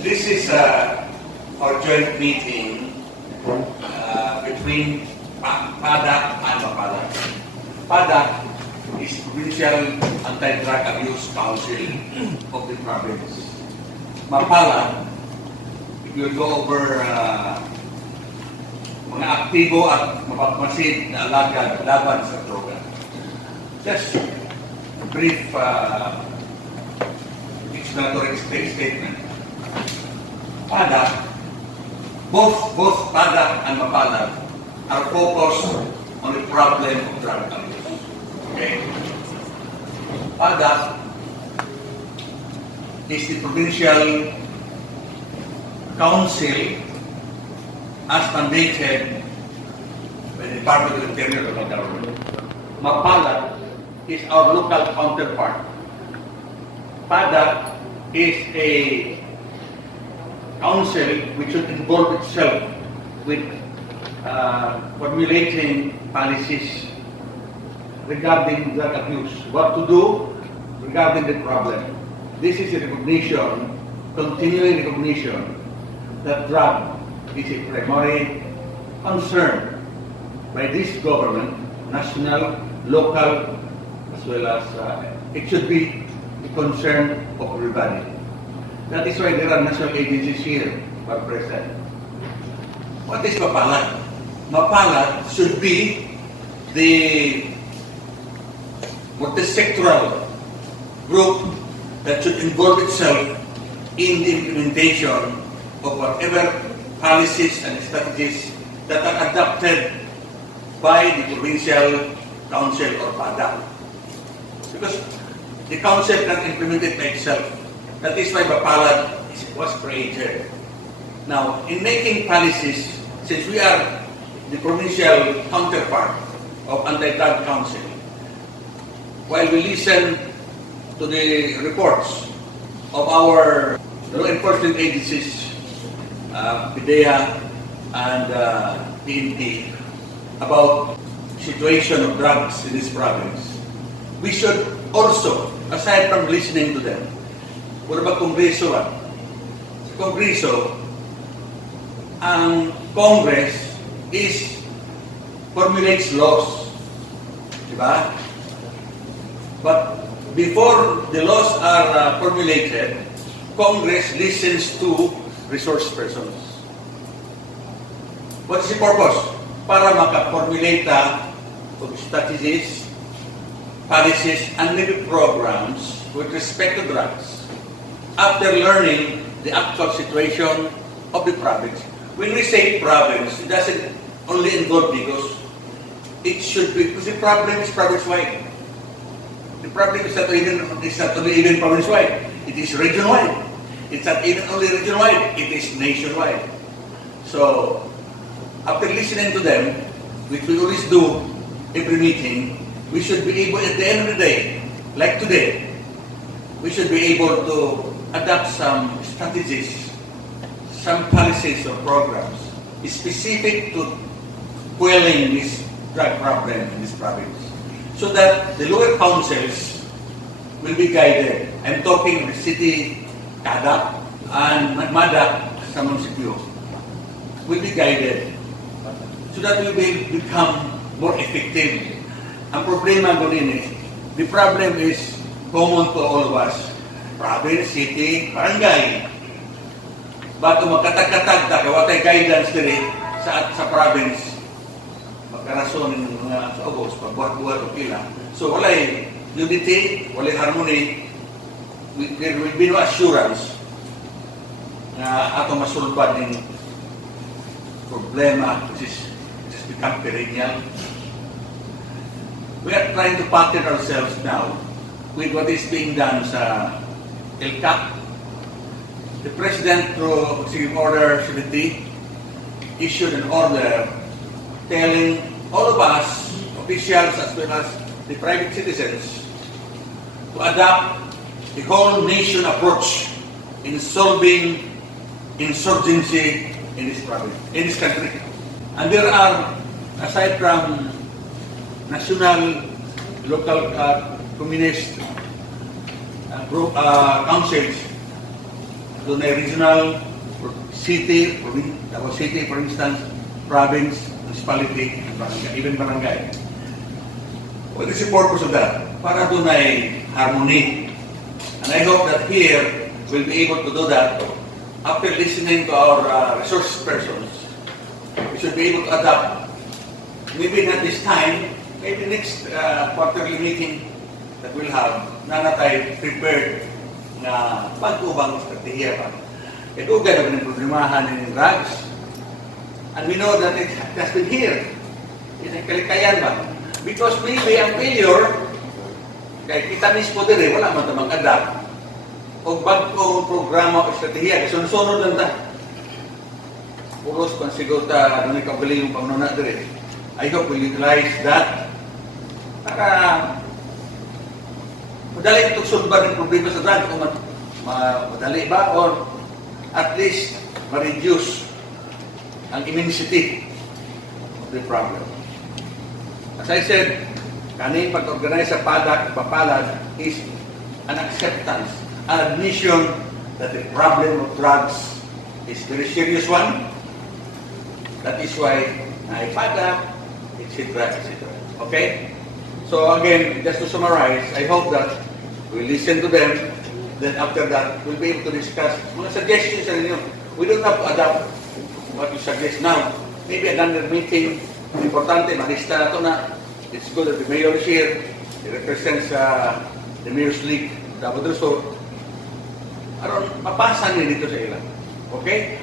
This is our joint meeting between PADAC and MAPALAD. PADAC is Provincial Anti-Drug Abuse Council of the province. MAPALAD, if you go over Mga Aktino at maPamasid na Alagad Laban sa Droga. Just a brief explanatory statement. PADAC, both PADAC and MAPALAD are focused on the problem of drug abuse. Okay? PADAC is the Provincial Council as mandated by the Department of the Interior Local Government. MAPALAD is our local counterpart. PADAC is a council which should involve itself with formulating policies regarding drug abuse, what to do regarding the problem. This is a recognition, continuing recognition, that drug is a primary concern by this government, national, local, as well as it should be the concern of everybody. That is why there are national agencies here for present. What is MAPALAD? MAPALAD should be the multi-sectoral group that should involve itself in the implementation of whatever policies and strategies that are adopted by the Provincial Council or PADAC. Because the Council can implement it by itself. That is why MAPALAD was created. Now, in making policies, since we are the provincial counterpart of Anti-Drug Council, while we listen to the reports of our law enforcement agencies, PDEA and PNP, about situation of drugs in this province, we should also, aside from listening to them, what about Kongreso? Sa Kongreso, ang Congress formulates laws. Diba? But before the laws are formulated, Congress listens to resource persons. What is the purpose? Para makaformulate of strategies, policies, and maybe programs with respect to drugs after learning the actual situation of the province. When we say province, it doesn't only involve Bicos. It should be, because the problem is province-wide. The problem is not only even province-wide. It is region-wide. It's not even only region-wide. It is nation-wide. So, after listening to them, which we always do every meeting, we should be able, at the end of the day, like today, we should be able to adopt some strategies, some policies or programs specific to quelling this drug problem in this province, so that the lower councils will be guided. I'm talking of the city, PADAC, and MADAC sa munisipyo, will be guided so that we will become more effective. Ang problema ko din the problem is common to all of us. Province, city, barangay. Bato magkatag-katag kaya tayo guidance din sa province. Magkarason ng mga sa ubos, pagbuhat-buhat o pila. So walay unity, walay harmony, there will be no assurance na ato masulbad ng problema which is become perennial. We are trying to pattern ourselves now with what is being done sa LCAC. The President, through Executive Order 70, issued an order telling all of us, officials as well as the private citizens, to adopt the whole nation approach in solving insurgency in this province, in this country. And there are, aside from national, local, communist councils, doon ay regional, city, for instance, province, municipality, barangay, even barangay. What is the purpose of that? Para doon ay harmony. And I hope that here we'll be able to do that after listening to our resource persons. We should be able to adapt. Maybe not this time, maybe next quarterly meeting that we'll have, na natay prepared na pag-ubang strategiya pa. Ito gano'n ng problemahan ng drugs. And we know that it has been here. It's a kalikayan ba? Because maybe ang failure, kaya kita mismo din wala man ito mag-adapt. O bagong programa o strategiya, sunod-sunod lang ta. Puros pansigaw ta, ano ikabali yung pangununa din. I hope we'll utilize that para madali itong sulban ng problema sa drugs. Kung madali ba or at least ma-reduce ang immensity of the problem. As I said, kaning pag-organize sa PADAC-MAPALAD is an acceptance, an admission that the problem of drugs is a very serious one. That is why I PADAC, etc., etc. Okay? So again, just to summarize, I hope that we listen to them. Then after that, we'll be able to discuss mga suggestions sa inyo. We don't have to adapt what you suggest now. Maybe another meeting, importante, malista na ito na it's good that the mayor is here. He represents the Mayor's League, DavSur. Aron, mapasa niya dito sa ilan. Okay?